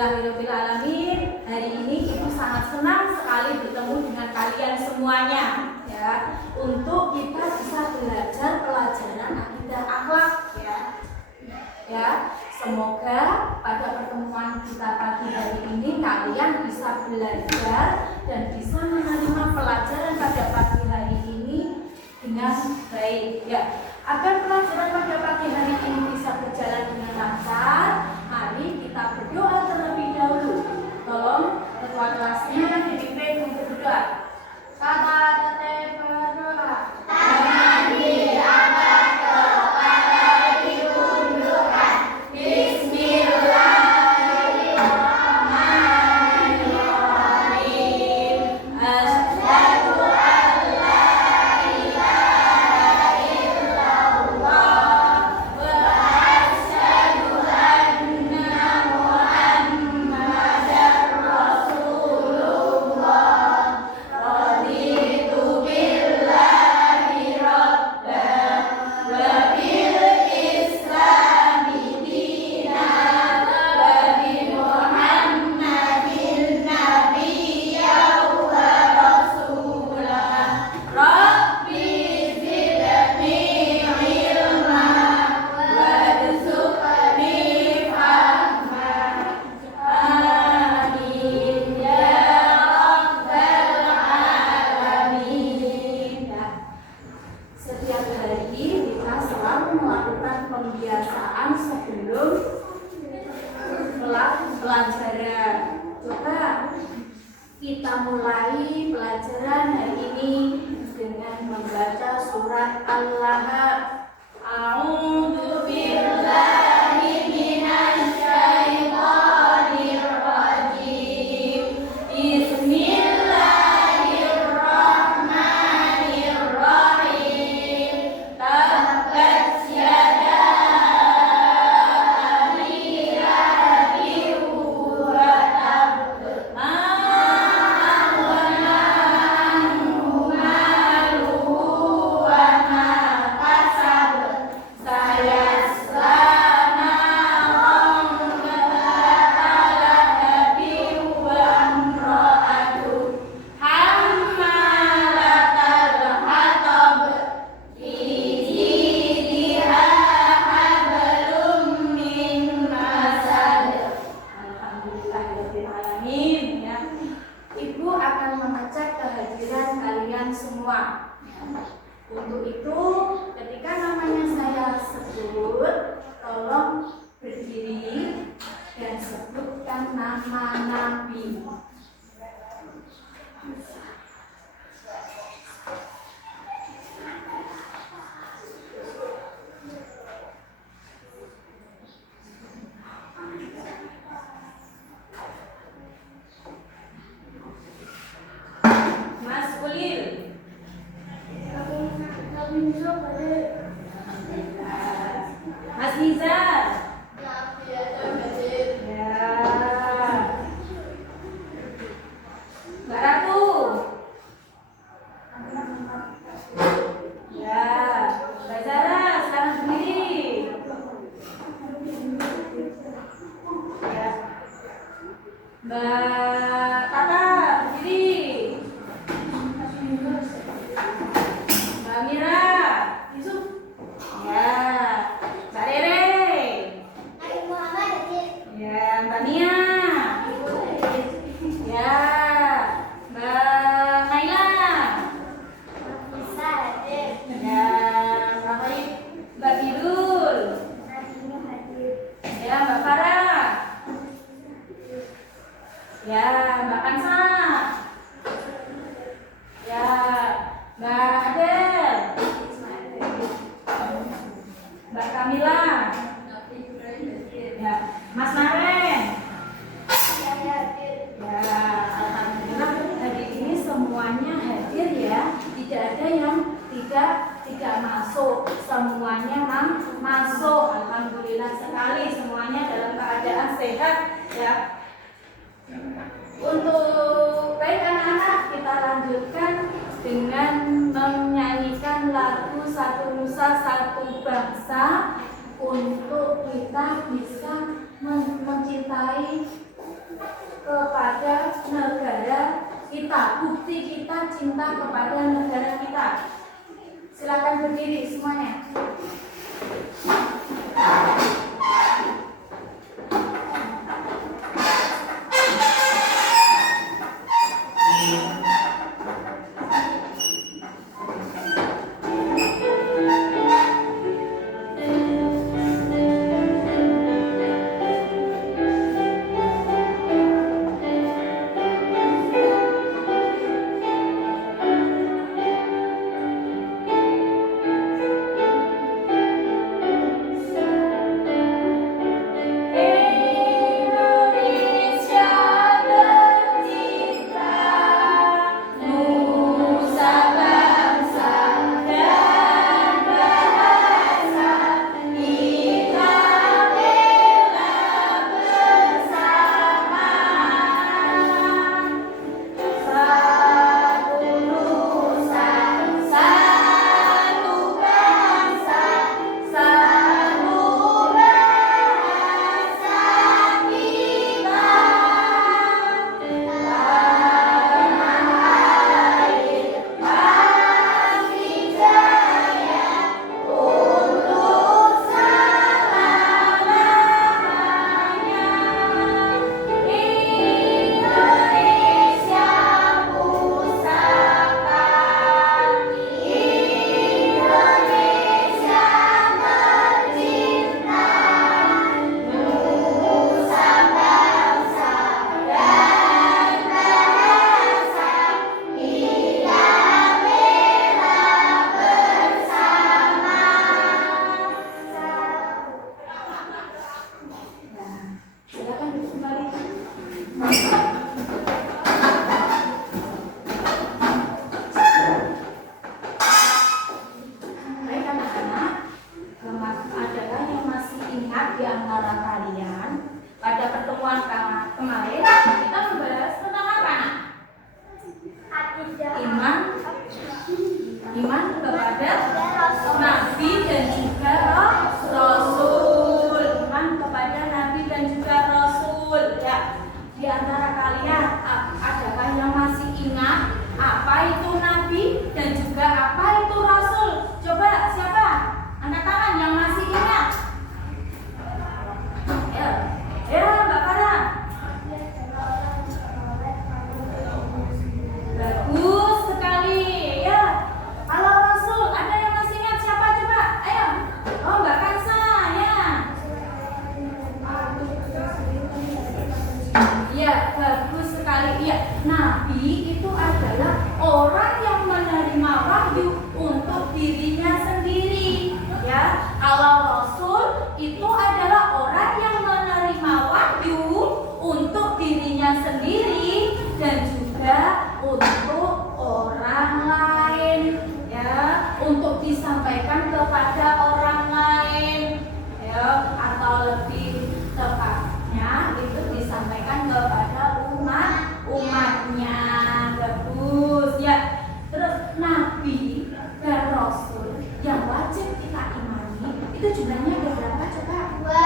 Alhamdulillahirobbilalamin. Hari ini Ibu sangat senang sekali bertemu dengan kalian semuanya, ya, untuk kita bisa belajar pelajaran akidah akhlak, ya. Ya, semoga pada pertemuan kita pagi hari ini kalian bisa belajar dan bisa menerima pelajaran pada pagi hari ini dengan baik, ya. Agar pelajaran pada pagi hari ini bisa berjalan dengan lancar, mari kita berdoa terlebih dahulu. Tolong ketua kelasnya dipimpin untuk berdoa. Kata teteh berdoa. Pembiasaan sebelum pelajaran. Coba kita mulai pelajaran hari ini dengan membaca surat Al-Lahab. A'udzu billahi minasy syaithanir rajim. Bismillahirrahmanirrahim. Tabbat yada semua. Untuk itu, ketika namanya saya sebut, tolong berdiri dan sebutkan nama Nabi. Mas Ulil. Mas Nizar. Ya. Mbak Ratu. Ya. Mbak Zara, sekarang berdiri. Ya. Mbak Tata, berdiri. Mbak Mira, Yusuf. Ya. Mbak Rere. Ya, Mbak Mia. Ya. Mbak Naila. Ya, Mbak Farid. Mbak Bidul. Ya, Mbak Farah. Ya, Mbak Kansa. Ya, Mbak Adel. Mbak Kamila. Ya, Mas Naren. Ya, alhamdulillah hari ini semuanya hadir, ya. Tidak ada yang tidak masuk. Semuanya masuk. Alhamdulillah sekali semuanya dalam keadaan sehat, ya. Untuk baik anak-anak, kita lanjutkan dengan menyanyikan lagu Satu Nusa Satu Bangsa untuk kita bisa mencintai kita, bukti kita cinta kepada negara kita. Silakan berdiri semuanya. Nabi itu adalah orang yang menerima wahyu untuk dirinya sendiri, ya. Kalau Rasul itu adalah orang yang menerima wahyu untuk dirinya sendiri dan juga untuk orang lain, ya, untuk disampaikan kepada orang lain, ya, atau lebih tepatnya itu disampaikan kepada umatnya. Bagus ya. Terus Nabi dan Rasul yang wajib kita imani itu jumlahnya ada berapa coba? 2.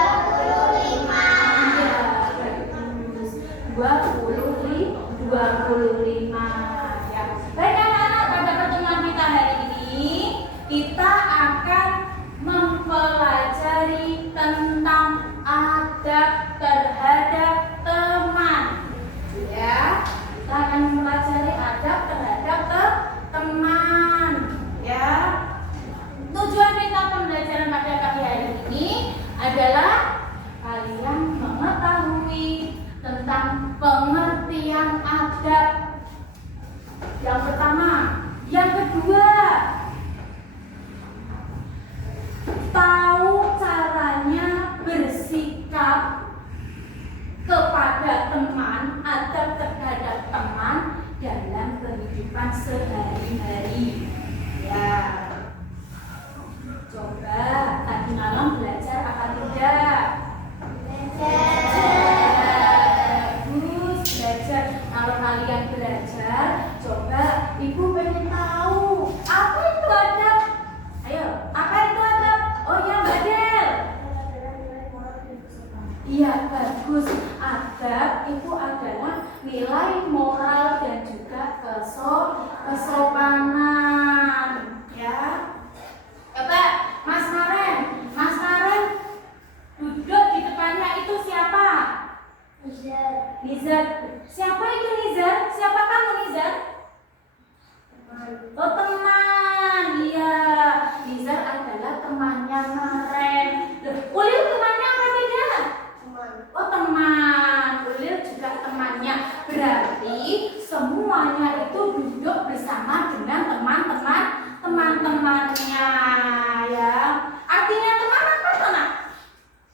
bagus. Adab itu adalah nilai moral dan juga kesopanan, ya. Coba Mas Maren duduk di depannya itu siapa? Nizar. Siapa itu Nizar? Siapa kamu Nizar? Oh, teman. Iya, Nizar adalah temannya Maren. Ulil temannya apa beda? Oh, teman. Ulil juga temannya. Berarti semuanya itu duduk bersama dengan teman-temannya, ya. Artinya teman apa, teman?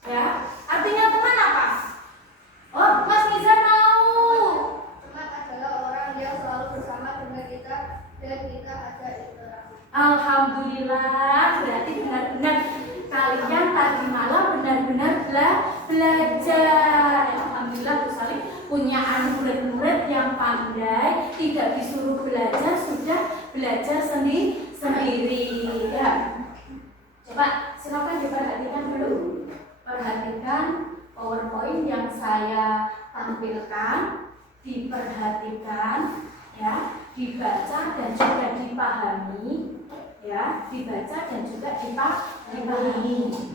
Ya, artinya teman apa? Oh, Mas Nizar tahu. Teman adalah orang yang selalu bersama dengan kita dan kita ada interaksi. Alhamdulillah, berarti benar-benar kalian tadi malam benar-benar belajar. Alhamdulillah, Bu Salim punya anak murid-murid yang pandai, tidak disuruh belajar, sudah belajar sendiri. Ya. Coba silakan diperhatikan dulu. Perhatikan PowerPoint yang saya tampilkan, diperhatikan, ya, dibaca dan juga dipahami, ya, dibaca dan juga dipahami.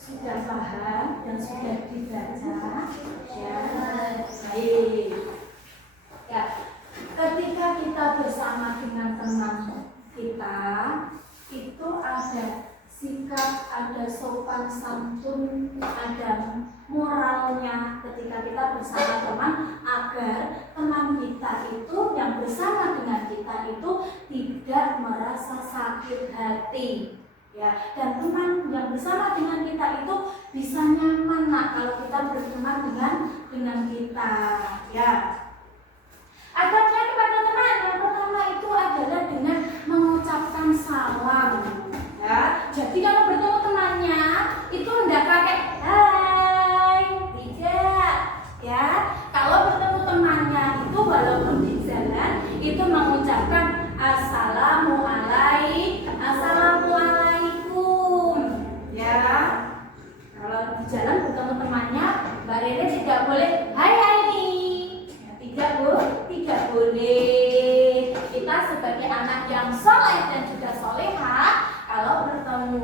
Sudah paham dan sudah dibaca, ya. Baik. Ya, ketika kita bersama dengan teman kita, itu ada sikap, ada sopan santun, ada moralnya ketika kita bersama teman, agar teman kita itu yang bersama dengan kita itu tidak merasa sakit hati. Ya, dan teman yang bersama dengan kita itu bisa nyaman kalau kita berteman dengan kita, ya. Adabnya kepada teman yang pertama itu adalah dengan mengucapkan salam, ya. Jadi kalau bertemu temannya itu enggak pakai hai, tidak, ya. Kalau bertemu temannya itu walaupun di jalan itu mengucapkan assalamualaikum, ya. Kalau di jalan bertemu temannya, Mbak Rere tidak boleh hai Aini, ya, tidak boleh. Kita sebagai anak yang soleh dan juga soleha, kalau bertemu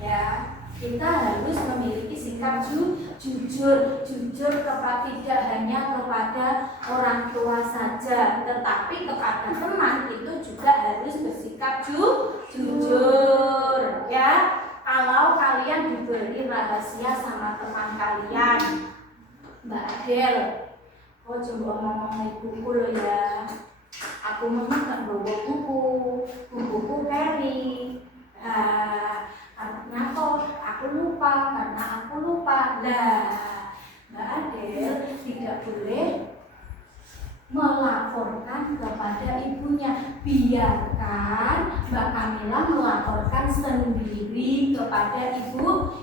ya. Kita harus memiliki sikap jujur tidak hanya kepada orang tua saja, tetapi kepada teman itu juga harus bersikap jujur, ya. Kalau kalian diberi rahasia sama teman kalian, Mbak Adel, kok coba ngomong buku lo ya. Aku memang gak bawa buku Perry. Karena aku lupa. Nah, Mbak Adel tidak boleh melaporkan kepada ibunya. Biarkan Mbak Kamila melaporkan sendiri kepada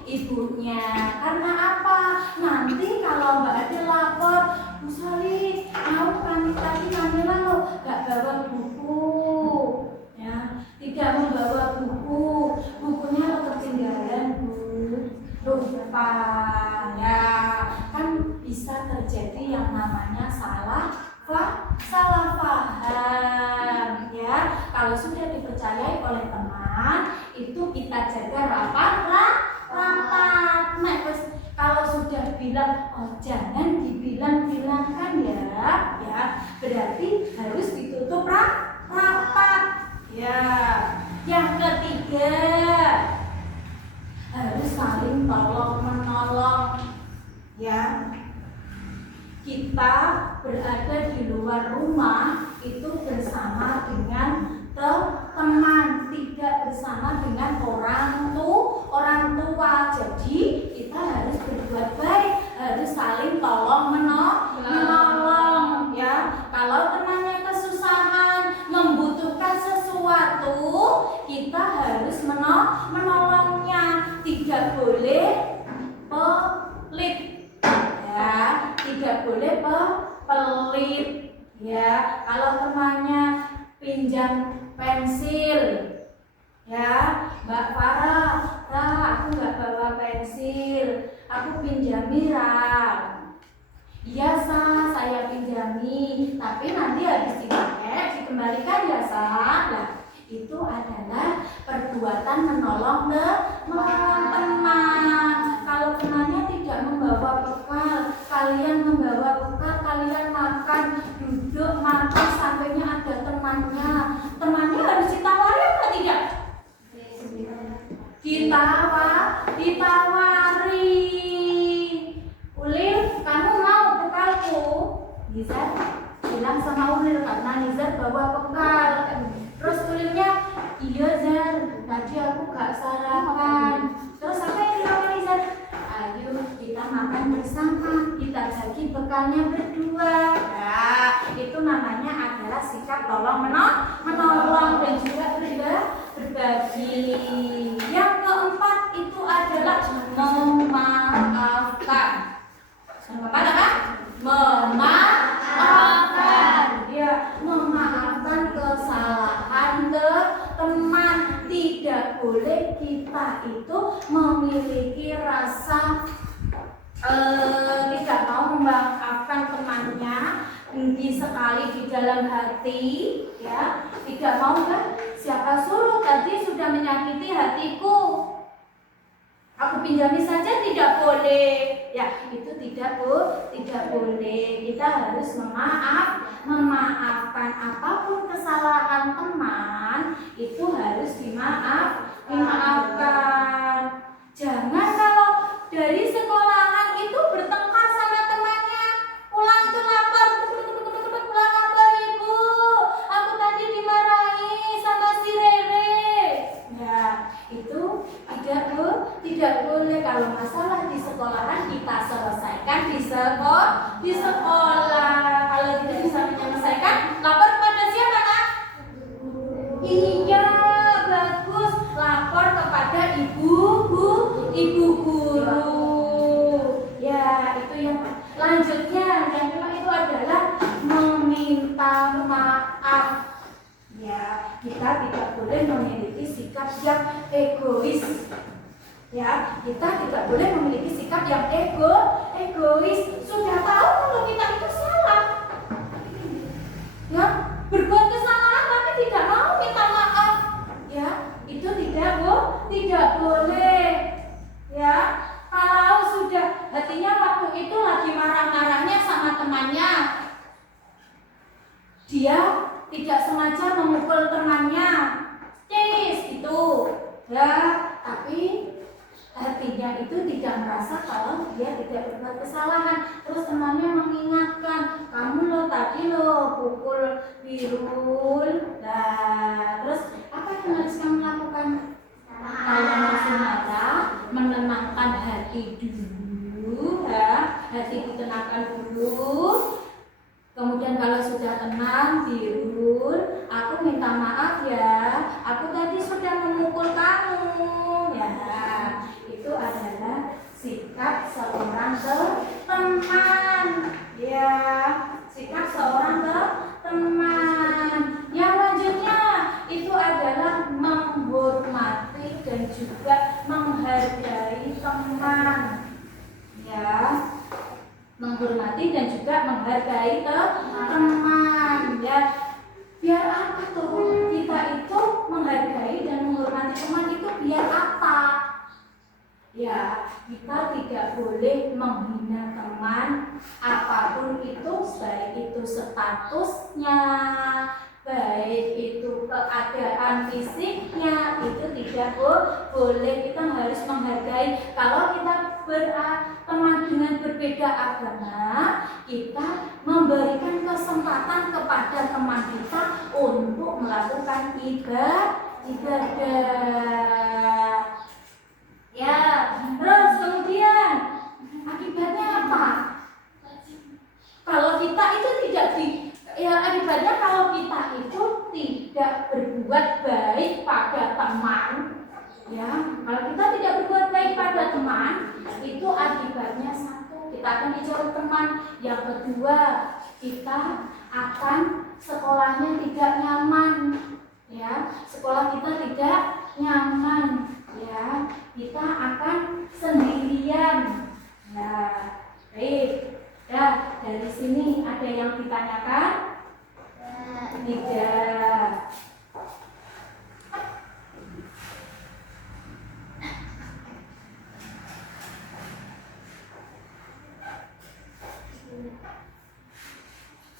ibunya. Karena apa? Nanti kalau Mbak Adel lapor, Bu Sali, Kamila loh gak bawa buku, ya, tidak membawa bukunya lo ketinggalan, Bu, lupa, ya, kan bisa terjadi yang namanya salah paham, ya. Kalau sudah dipercayai oleh teman, itu kita jaga rapat. Nah, kalau sudah bilang, oh jangan dibilang-bilangkan ya, berarti harus ditutup rapat, ya. Yang ketiga, harus saling tolong menolong, ya. Kita berada di luar rumah itu bersama dengan teman, tidak bersama dengan orang tua. Jadi kita harus berbuat baik, harus saling tolong menolong, ya. Kalau temannya kesusahan, membutuhkan sesuatu, kita harus menolongnya. Tidak boleh pelit, ya. Tidak boleh pelit, ya. Kalau temannya pinjam pensil, ya, Mbak Farah, aku nggak bawa pensil, aku pinjami iya saya pinjami, tapi nanti habis dipakai dikembalikan ya Nah, itu adalah perbuatan menolong teman. Kalau temannya tidak membawa bekal, kalian membawa bekal, kalian makan, duduk makan, sampainya ada temannya harus ditawari apa tidak? Ditawari. Ulil, kamu mau bekalku? Nizar bilang sama Ulil karena Nizar bawa bekal. Terus Ulilnya, iya Zar, tadi aku gak sarapan. Terus apa yang dilakukan Nizar? Ayo kita makan bersama, kita bagi bekalnya berdua. Nah, itu namanya adalah sikap tolong menolong dan juga berbagi. Yang keempat itu adalah memaafkan. Memaafkan. Ya, memaafkan kesalahan teman. Tidak boleh kita itu memiliki rasa tidak mau memaafkan temannya sekali di dalam hati, ya. Tidak mau kan? Siapa suruh tadi sudah menyakiti hatiku, aku pinjami saja, tidak boleh, ya. Itu tidak boleh. Kita harus memaafkan apapun kesalahan teman, itu harus dimaafkan. Jangan kalau dari sekolahan itu bertengkar sama temannya, pulang itu lapor ibu, aku tadi dimarahi sama si Rere. Ya, itu tidak boleh. Kalau masalah di sekolahan kita selesaikan di sekolah. Kalau tidak bisa menyelesaikan, lapor kepada siapa, Nak? Iya, bagus. Lapor kepada ibu guru. Ya, itu yang lanjutnya. Yang kedua itu adalah meminta maaf. Ya, kita tidak boleh memiliki sikap yang egois. Ya, kita tidak boleh memiliki sikap yang egois. Sudah tahu kalau kita itu salah, ya, berbuat kesalahan tapi tidak mau minta maaf, ya, itu tidak boleh. boleh. Ya, kalau sudah hatinya waktu itu lagi marah-marahnya sama temannya, dia tidak sengaja memukul temannya, itu ya, tapi hatinya itu tidak merasa kalau dia tidak berbuat kesalahan. Terus temannya mengingatkan, kamu lo tadi lo pukul Birul. Nah, terus apa yang harus kamu lakukan? Kalau masih marah, menenangkan hati dulu, ya, hati ditenangkan dulu. Kemudian kalau sudah tenang, Birul, aku minta maaf ya, aku tadi sudah memukul kamu. Ya, itu adalah sikap seorang teman. Ya, sikap seorang teman. Yang lanjutnya itu adalah menghormati dan juga menghargai teman. Ya, menghormati dan juga menghargai teman. Ya, biar apa tuh kita itu menghargai dan menghormati teman itu biar apa? Ya, kita tidak boleh menghina teman apapun itu, baik itu statusnya, baik itu keadaan fisiknya, itu tidak boleh. Kita harus menghargai. Kalau kita berteman dengan berbeda agama, kita memberikan kesempatan kepada teman kita untuk melakukan ibadah. Ya, terus kemudian akibatnya apa? Kalau kita itu akibatnya kalau kita itu tidak berbuat baik pada teman, ya, kalau kita tidak berbuat baik pada teman, itu akibatnya satu, kita akan dijauh teman. Yang kedua, kita akan sekolahnya tidak nyaman, ya, sekolah kita tidak nyaman. Ya, kita akan sendirian. Nah, baik. Ya, dari sini ada yang ditanyakan? Tidak.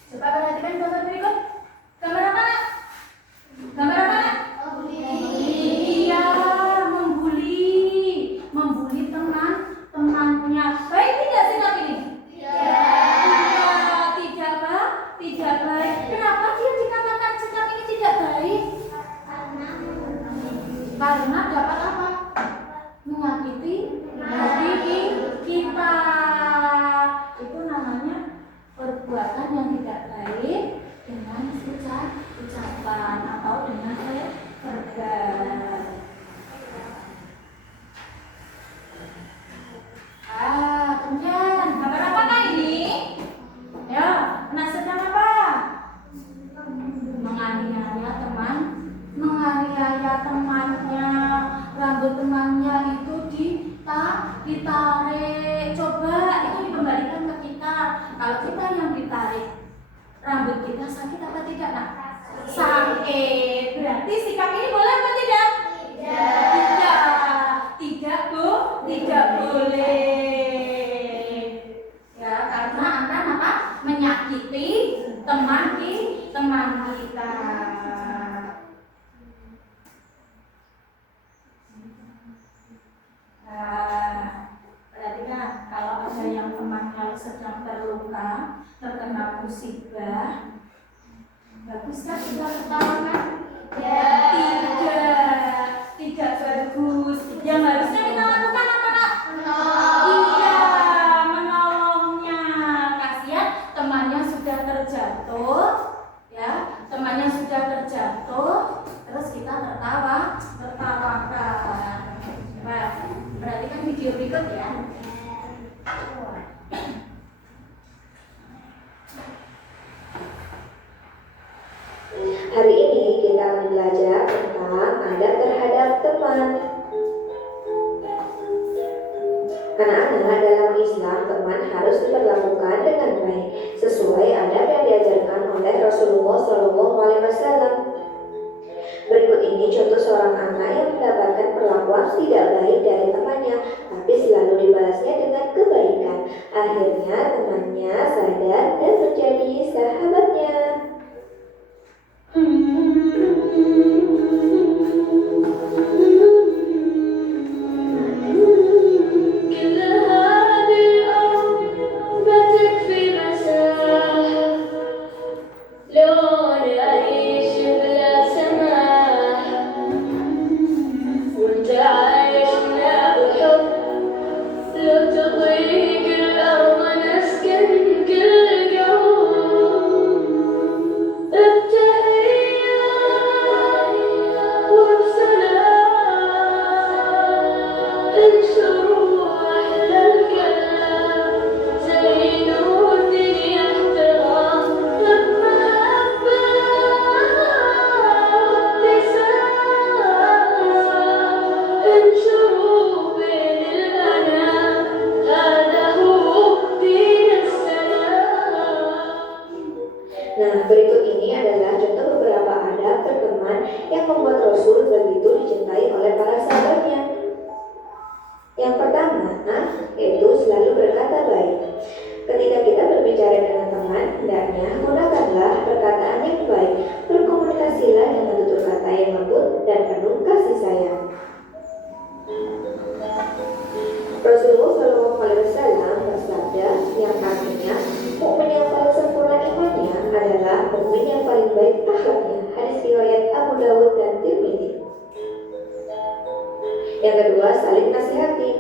Coba perhatikan gambar berikut. Gambar apa, Nak? Gambar apa, Nak? Iya, membuli temannya. Baik tidak sikap ini? Tidak baik. Kenapa dia dikatakan sikap ini tidak baik? Karena dapat apa? Menyakiti hati kita. Itu namanya perbuatan yang tidak baik dengan ucapan atau dengan verbal. Kemudian gambar apakah ini? Ya, penasihatnya apa? Menganiaya temannya, rambut temannya itu ditarik. Coba itu dikembalikan ke kita. Kalau kita yang ditarik, rambut kita sakit apa tidak, Nak? Sakit. Berarti sikap ini boleh atau tidak? Tidak boleh. Ya, karena akan apa? Menyakiti teman kita. Perhatikan, kalau ada yang temannya sedang terluka, terkena musibah, baguskah kita ketawakan? Tidak bagus. Yang harusnya kita lakukan apa, Nak? Iya, menolongnya. Kasihan temannya sudah terjatuh, ya, temannya sudah terjatuh, terus kita tertawakan. Nah, perhatikan video berikut ya. Hari ini kita akan belajar tentang adab terhadap teman. Anak-anak, dalam Islam, teman harus diperlakukan dengan baik sesuai adab yang diajarkan oleh Rasulullah SAW. Berikut ini contoh seorang anak yang mendapatkan perlakuan berkelakuan tidak baik dari temannya, tapi selalu dibalasnya dengan kebaikan. Akhirnya temannya sadar dan menjadi sahabatnya. Nah, berikut ini adalah contoh beberapa adab berteman yang membuat Rasul begitu dicintai oleh para sahabatnya. Yang pertama, yaitu selalu berkata baik. Ketika kita berbicara dengan teman, hendaknya gunakanlah perkataan yang baik. Berkomunikasilah dengan tutur kata yang lembut dan penuh kasih sayang. Rasulullah SAW bersabda yang artinya mukmin yang paling sempurna imannya adalah mukmin yang paling baik akhlaknya. Hadis riwayat Abu Dawud dan Tirmidzi. Yang kedua, saling nasihati.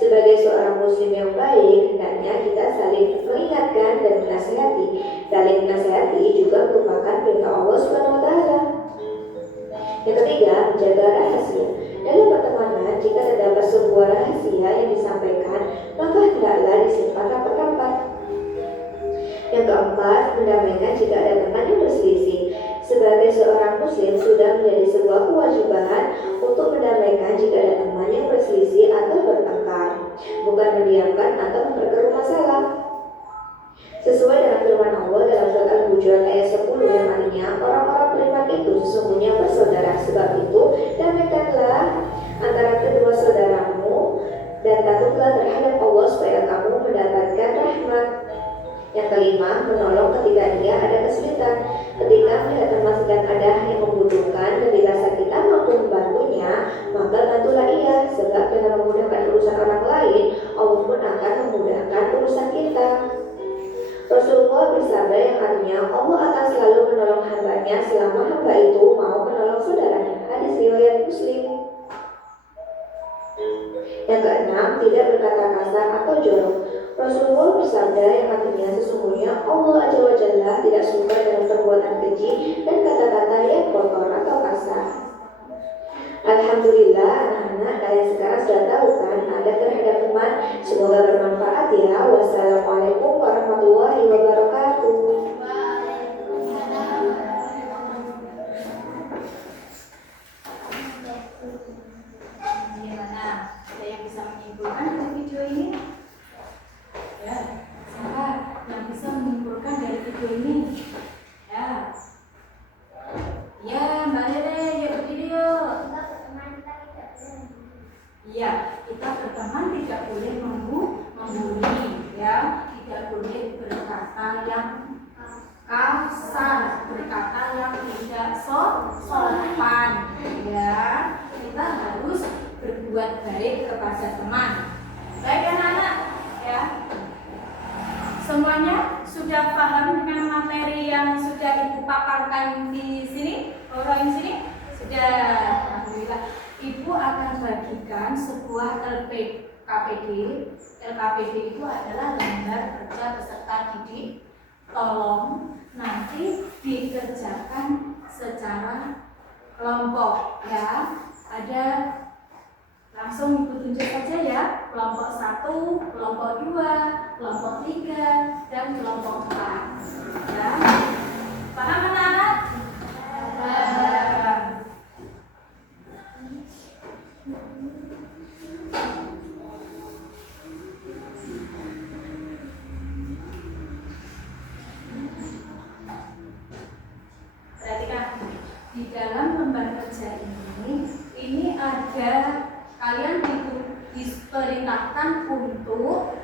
Sebagai seorang muslim yang baik, hendaknya kita saling mengingatkan dan menasihati. Saling menasihati juga merupakan perintah Allah SWT. Yang ketiga, menjaga rahasia. Dalam pertemanan, jika terdapat sebuah rahasia yang disampaikan, maka hendaklah disimpan rapat-rapat. Yang keempat, mendamaikan jika ada teman yang berselisih. Sebagai seorang muslim sudah menjadi sebuah kewajiban untuk mendamaikan jika ada teman yang berselisih atau bertengkar, bukan mendiamkan atau memperkeruh masalah. Sesuai dengan firman Allah dalam surat Al-Hujurat ayat 10 yang artinya orang-orang beriman itu sesungguhnya bersaudara. Sebab itu damaikanlah antara kedua saudaramu dan takutlah terhadap Allah supaya kamu mendapatkan rahmat. Yang kelima, menolong ketika dia ada kesulitan. Ketika melihat teman sedang ada yang membutuhkan dan dirasa kita mampu membantunya, maka bantulah ia. Sebab dengan memudahkan urusan orang lain, Allah pun akan memudahkan urusan kita. Rasulullah bersabda yang artinya Allah akan selalu menolong hambanya selama hamba itu mau menolong saudaranya. Hadis riwayat Muslim. Yang keenam, tidak berkata kasar atau jorok. Rasulullah bersabda yang artinya sesungguhnya Allah Azza wa Jalla tidak suka dengan perbuatan keji dan kata-kata yang kotor atau kasar. Alhamdulillah, anak-anak, kalian sekarang sudah tahu kan adab terhadap teman. Semoga bermanfaat ya. Wassalamualaikum warahmatullahi wabarakatuh. Gimana? Ada yang bisa menyimpulkan dari video ini? Ya, siapa yang bisa menyimpulkan dari video ini? Ya, ya Mbak Dede, ya video. Iya, kita berteman tidak boleh membuli, ya, tidak boleh berkata yang kasar, berkata yang tidak sopan, ya. Kita harus berbuat baik kepada teman. Baik anak-anak, ya. Semuanya sudah paham dengan materi yang sudah Ibu paparkan di sini? Orang di sini sudah, alhamdulillah. Ibu akan bagikan sebuah LKPD. LKPD itu adalah lembar kerja peserta didik. Tolong nanti dikerjakan secara kelompok, ya. Ada, langsung Ibu tunjuk saja ya. Kelompok 1, kelompok 2, kelompok 3, dan kelompok 4. Ya. Paham anak-anak? Paham. Perhatikan, di dalam lembar kerja ini ada perintahkan untuk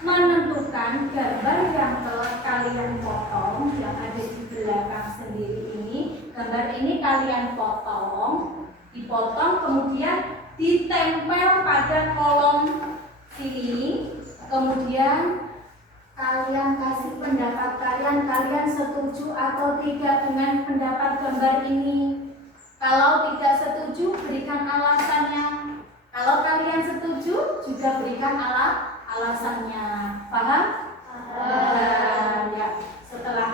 menentukan gambar yang telah kalian potong yang ada di belakang sendiri ini. Gambar ini kalian potong, dipotong kemudian ditempel pada kolom sini. Kemudian kalian kasih pendapat kalian setuju atau tidak dengan pendapat gambar ini. Kalau tidak setuju, berikan alasannya. Kalau kalian setuju, juga berikan alasannya. Paham? Ya. Setelah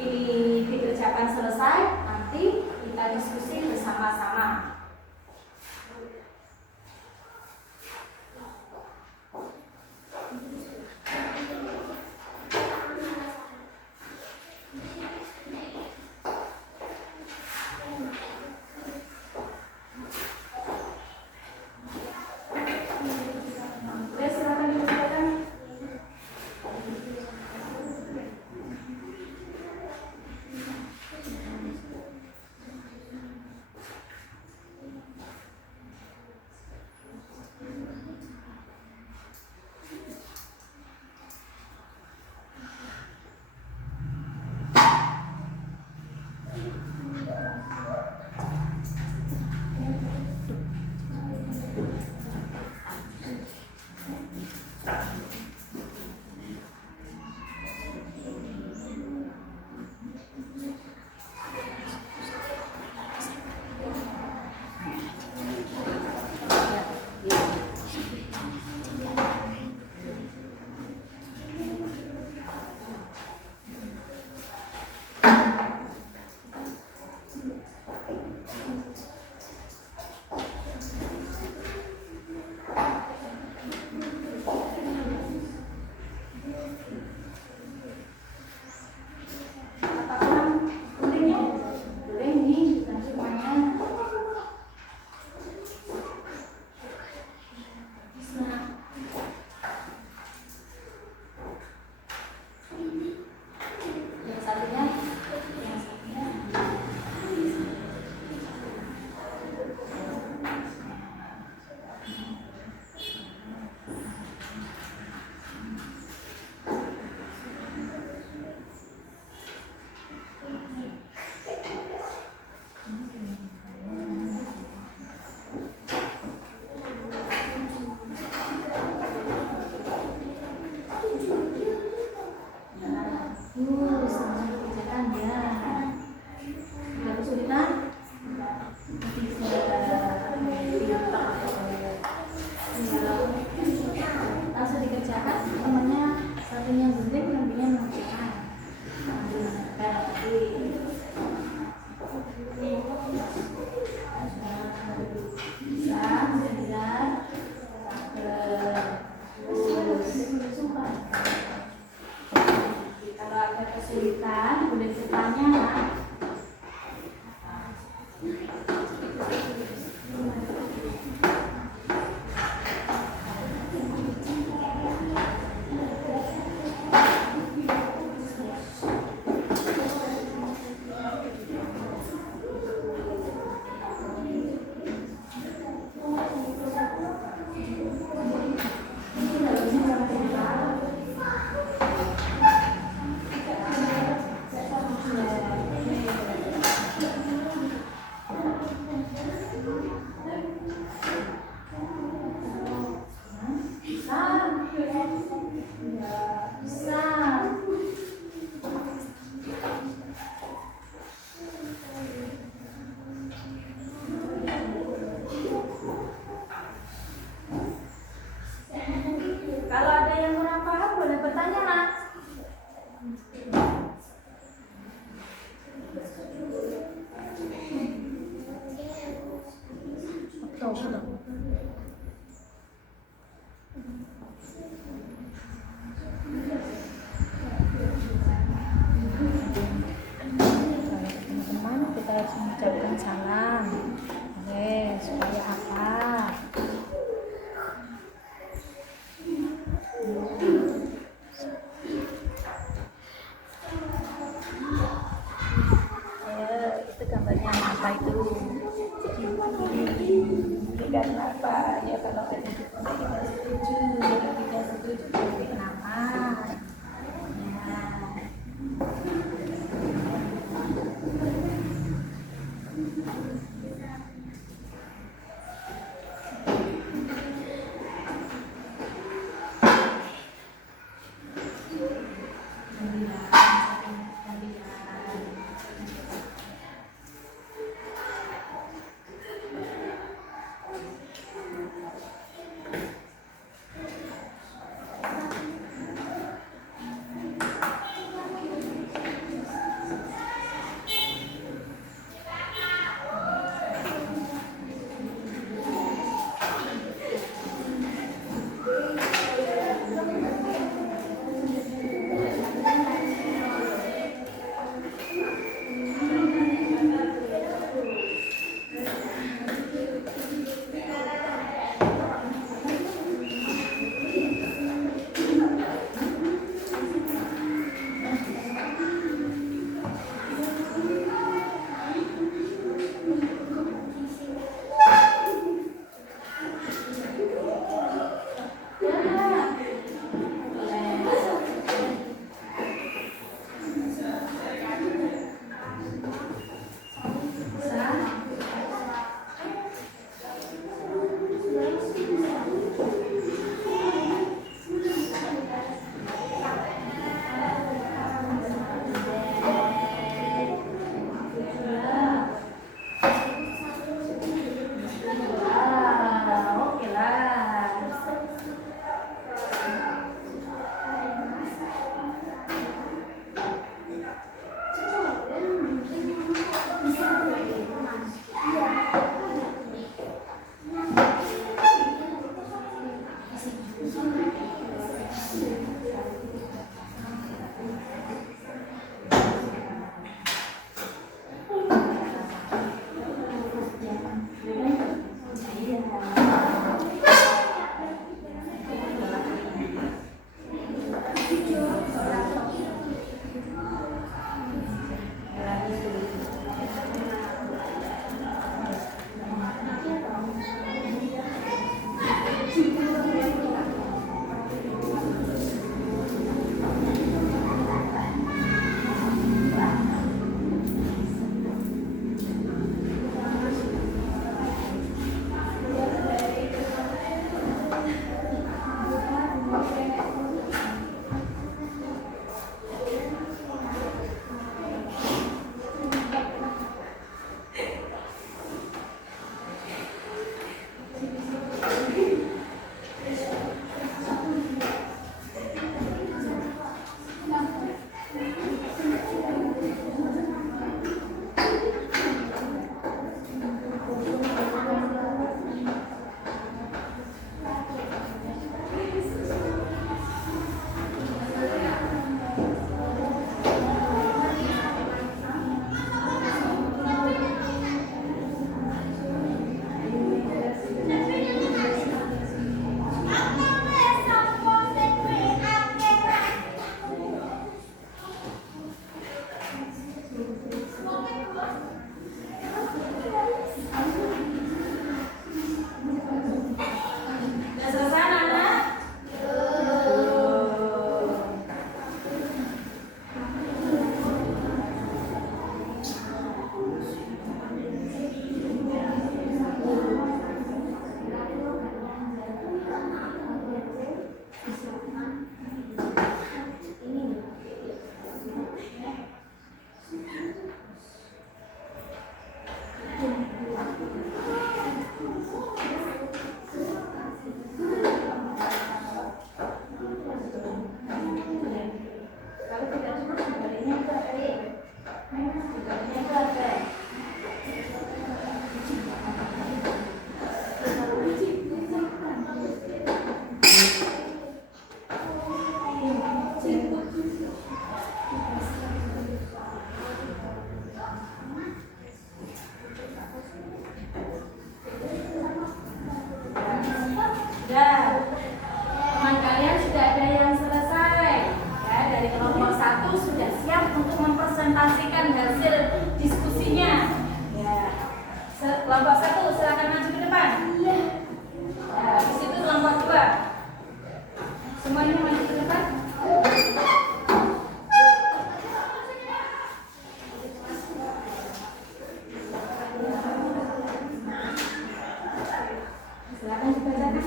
ini dikerjakan selesai, nanti kita diskusi bersama-sama.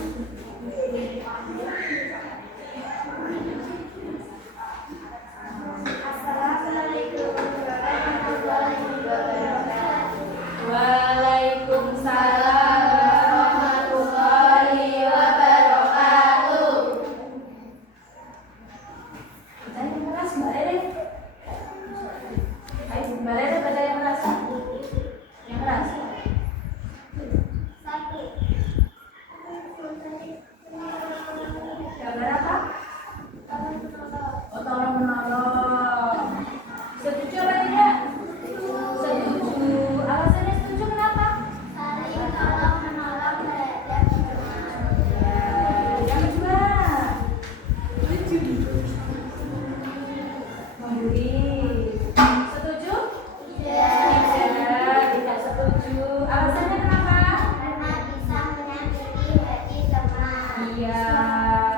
Assalamualaikum warahmatullahi wabarakatuh. Waalaikumsalam warahmatullahi wabarakatuh. Baca yang keras, Mbak Rere. Ayo, Mbak Rere baca yang keras. Yang keras. Satu. Gambar apa? Oh, tolong menolong. Setuju apa tidak? Setuju. Alasannya setuju kenapa? Saling tolong menolong terhadap sesama. Ya, yang kedua. Memberi. Setuju? Tidak setuju. Alasannya kenapa? Karena bisa menyakiti hati teman. Iya,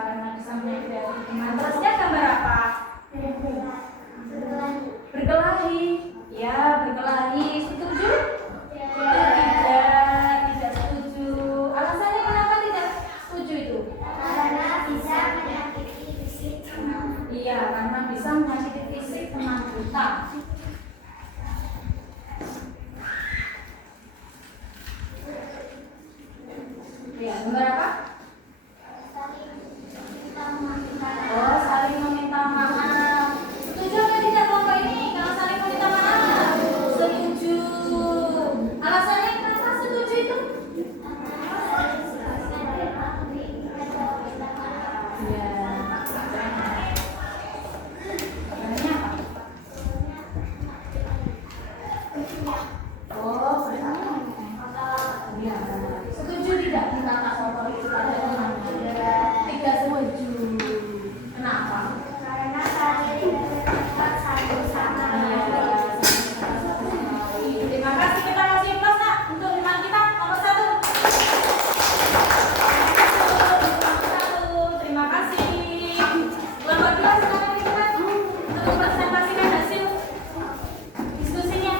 karena bisa menyakiti hati teman. Terusnya gambar apa? Berkelahi. Ya, berkelahi. Setuju? Tidak setuju. Alasannya kenapa tidak setuju itu? Karena bisa menyakiti fisik teman. Iya, karena bisa menyakiti fisik teman kita. Ya, gambar apa? Saling kita memaafkan. Oh, saling meminta maaf. Setuju atau tidak kelompok ini kalau saling meminta maaf? Setuju. Alasannya kenapa setuju itu? Ya. Caranya apa? Oh, berkata. Ya. Setuju tidak kita tak kotor itu pada temannya? Tidak setuju. Kenapa? Karena saling berdekat satu sama lain. Terima kasih, kita kasih plus nak untuk teman kita nomor 1. Terima kasih. Nomor 2 silakan kita untuk presentasikan hasil diskusinya.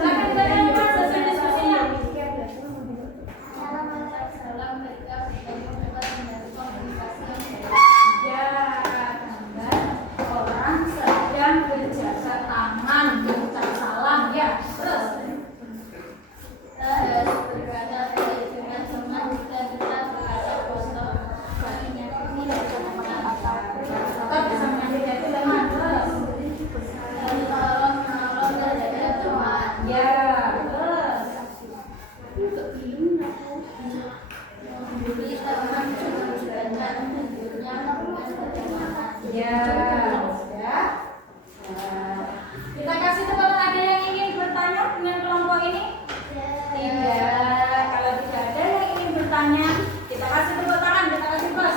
Silakan kita dengarkan hasil diskusinya. Ya, gambar orang sedang berjasa tangan mengucap salam ya. Terus tetap bisa menyakiti hati teman. Terus ya, terus ya, ya. Kita kasih tepuk tangan. Ada yang ingin bertanya dengan kelompok ini? Tidak. Kalau tidak ada yang ingin bertanya, kita kasih tepuk tangan. Kita kasih plus.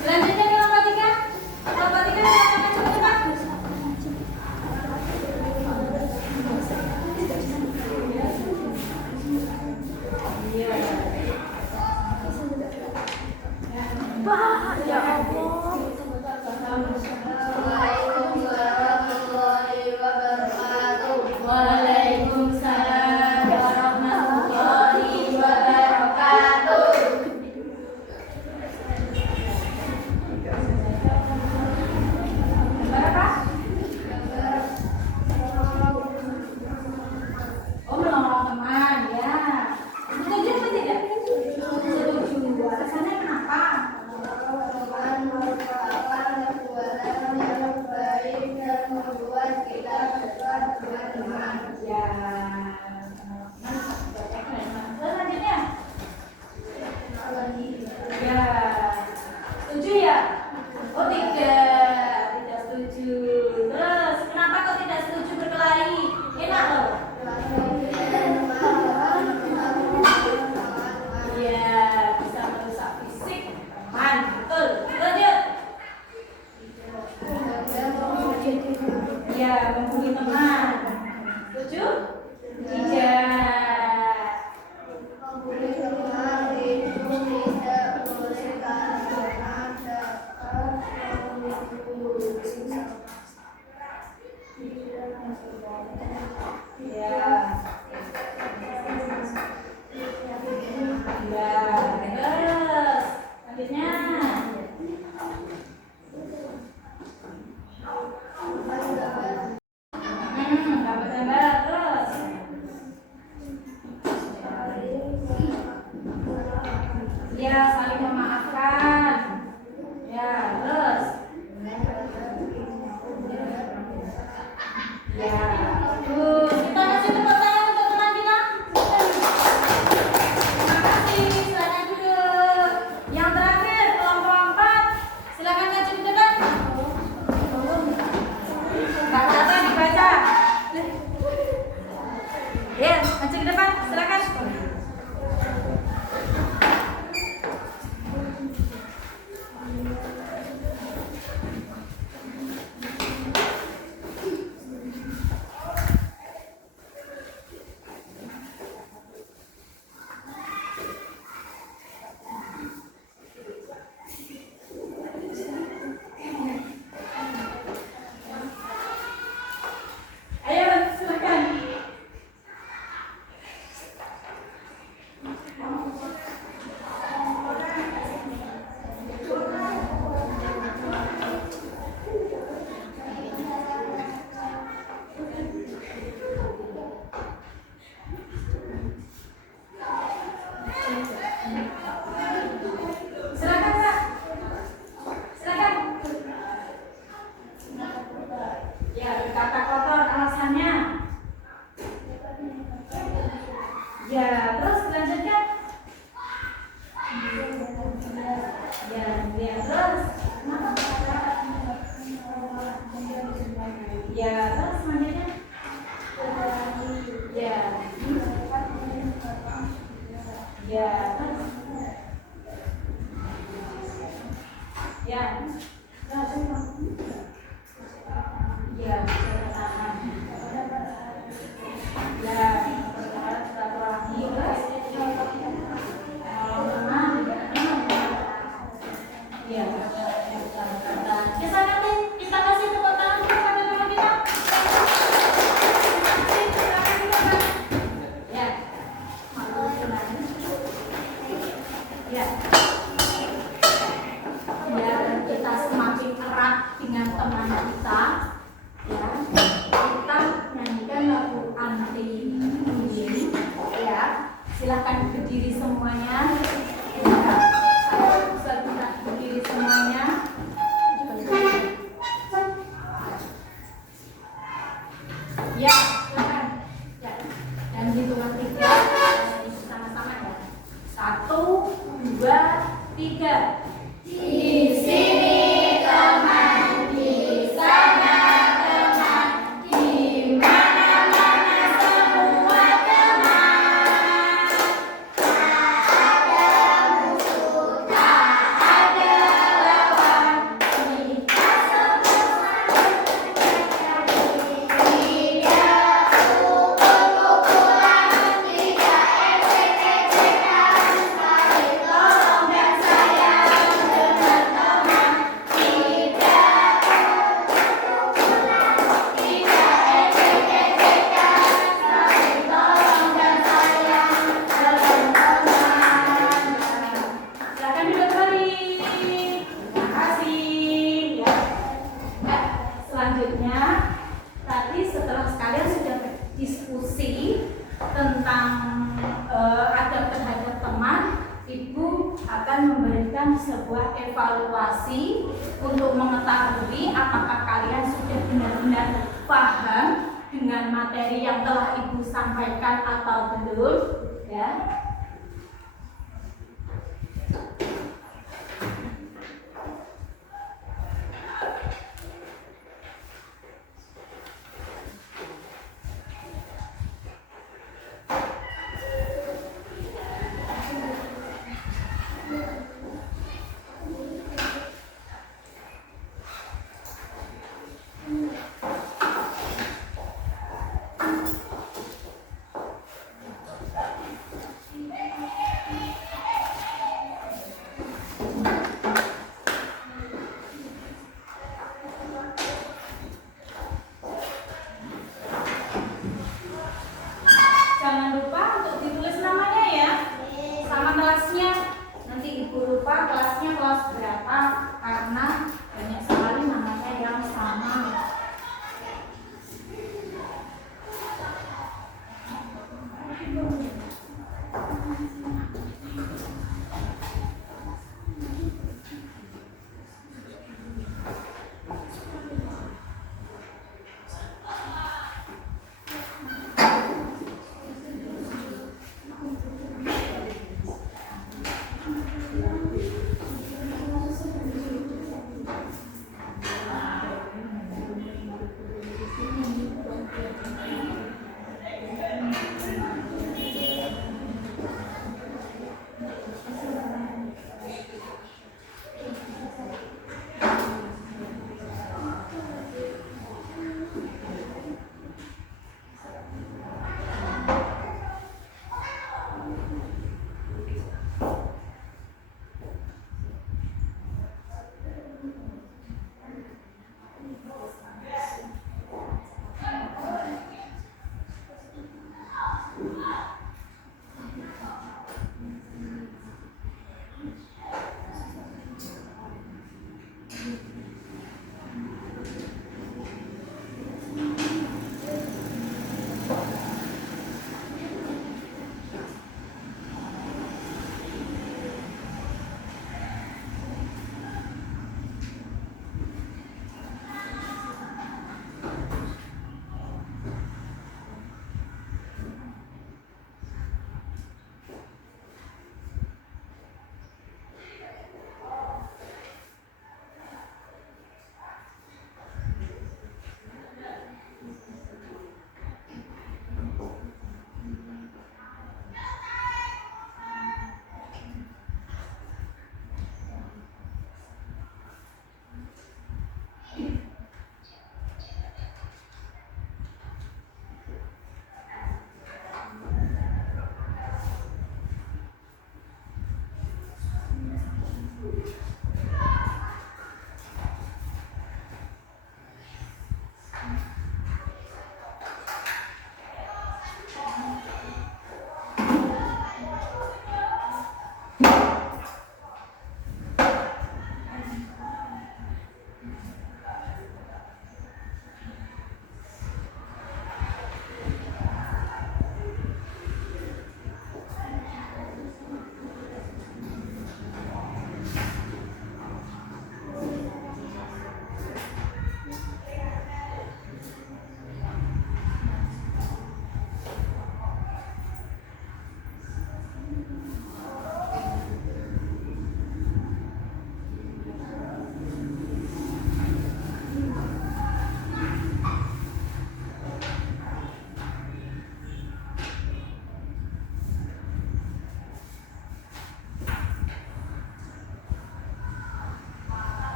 Selanjutnya kelompok 3. Kelompok 3 silakan cepat-cepat. Iya. Ya Allah. Waalaikumsalam warahmatullahi wabarakatuh. Gambar apa? Oh, menolong teman ya. Setuju atau tidak? Setuju. Alasannya kenapa? Ya, Ya. Ya, terus selanjutnya. Gambar-gambar terus. Ya, saling memaafkan. Ya, terus. Ya, bagus. Kita kasih tepuk tangan untuk teman kita. Terima kasih. Silakan duduk. Yang terakhir, kelompok 4. Silakan maju ke depan. Nggak apa-apa dibaca. Ya, maju ke depan. Silakan. Ayo, silakan. Silakan, Kak. Silakan. Ya, berkata kotor alasannya. Ya, terus dilanjutkan. Ya, terus. Ya, terus selanjutnya. Ya. Ya, terus. Ya. Ya, tangan. Ya, silaturahmi. Ya, kita kasih tepuk tangan kepada teman kita. Ya. Ya. Biar kita semakin erat dengan teman kita, ya, kita nyanyikan lagu anti bullying, ya. Silahkan berdiri semuanya, ya. Saya bisa berdiri semuanya. Ya, silakan. Ya, dan hitungan 3 sama-sama ya. 1, 2, 3. Di sini teman, di sana teman, di mana-mana semua teman. Tak ada musuh, tak ada lawan. Kita semua tidak pukul-pukulan, tidak ejek-ejekan, saling tolong dan sayang dengan teman. Tidak pukul-pukulan, tidak ejek-ejekan, saling tolong dan sayang dengan teman. Silakan duduk kembali. Terima kasih. Ya. Nah, selanjutnya tadi setelah sekalian sudah berdiskusi tentang adab terhadap teman, Ibu akan memberikan sebuah evaluasi untuk mengetahui apakah kalian sudah benar-benar paham dengan materi yang telah Ibu sampaikan atau belum, ya.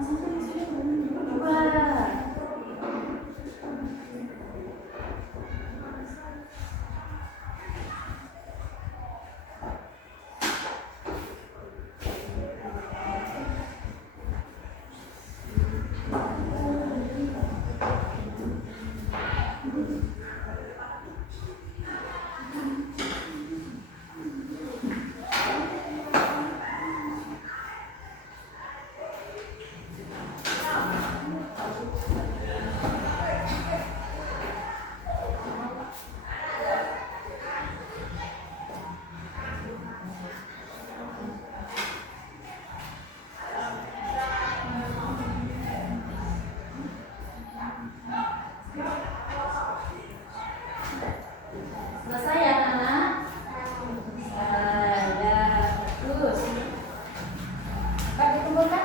sampai di sini berdua. Selesai ya anak-anak? Ya, terus apa dikumpulkan?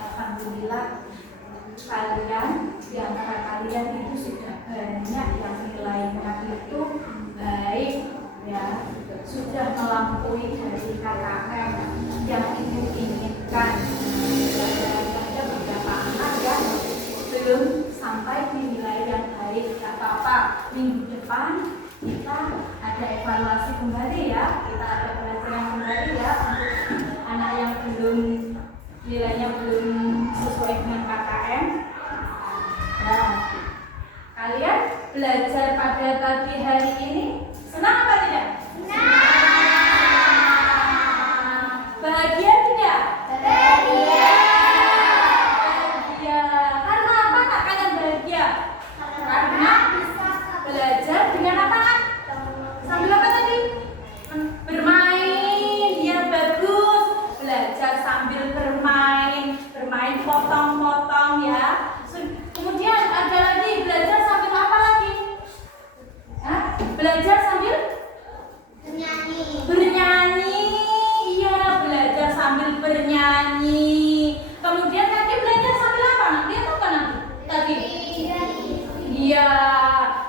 Alhamdulillah kalian di antara kalian itu sudah banyak yang nilainya itu baik ya, sudah melampaui dari KKM yang ibu inginkan. Ada beberapa anak yang belum sampai di nilai yang baik. Tidak apa-apa, minggu depan kita ada evaluasi kembali ya, kita ada pelajaran kembali ya untuk anak yang belum nilainya belum sesuai dengan KKM. Nah, kalian belajar pada pagi hari ini senang apa tidak? Bahagia tidak? Bahagia. Karena apa kak kalian bahagia? Karena belajar dengan apa? Sambil apa tadi? Bermain. Ya bagus. Belajar sambil bermain potong-potong ya. Kemudian ada lagi belajar sambil apa lagi? Belajar sambil bernyanyi. Iya, belajar sambil bernyanyi. Kemudian tadi belajar sambil apa? Lihat apa nanti? Tadi? Iya,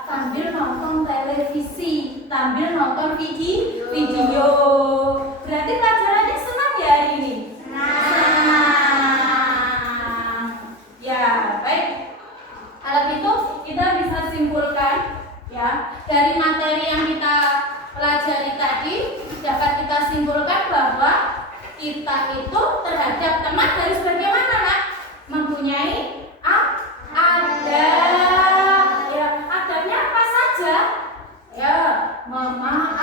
sambil nonton televisi, sambil nonton video. Berarti pelajarannya senang ya hari ini? Ya, baik. Kalau gitu kita bisa simpulkan ya, dari materi yang kita pelajari tadi dapat kita simpulkan bahwa kita itu terhadap teman harus bagaimana nak? Mempunyai adab. Ya, adabnya apa saja? Ya, memaafkan.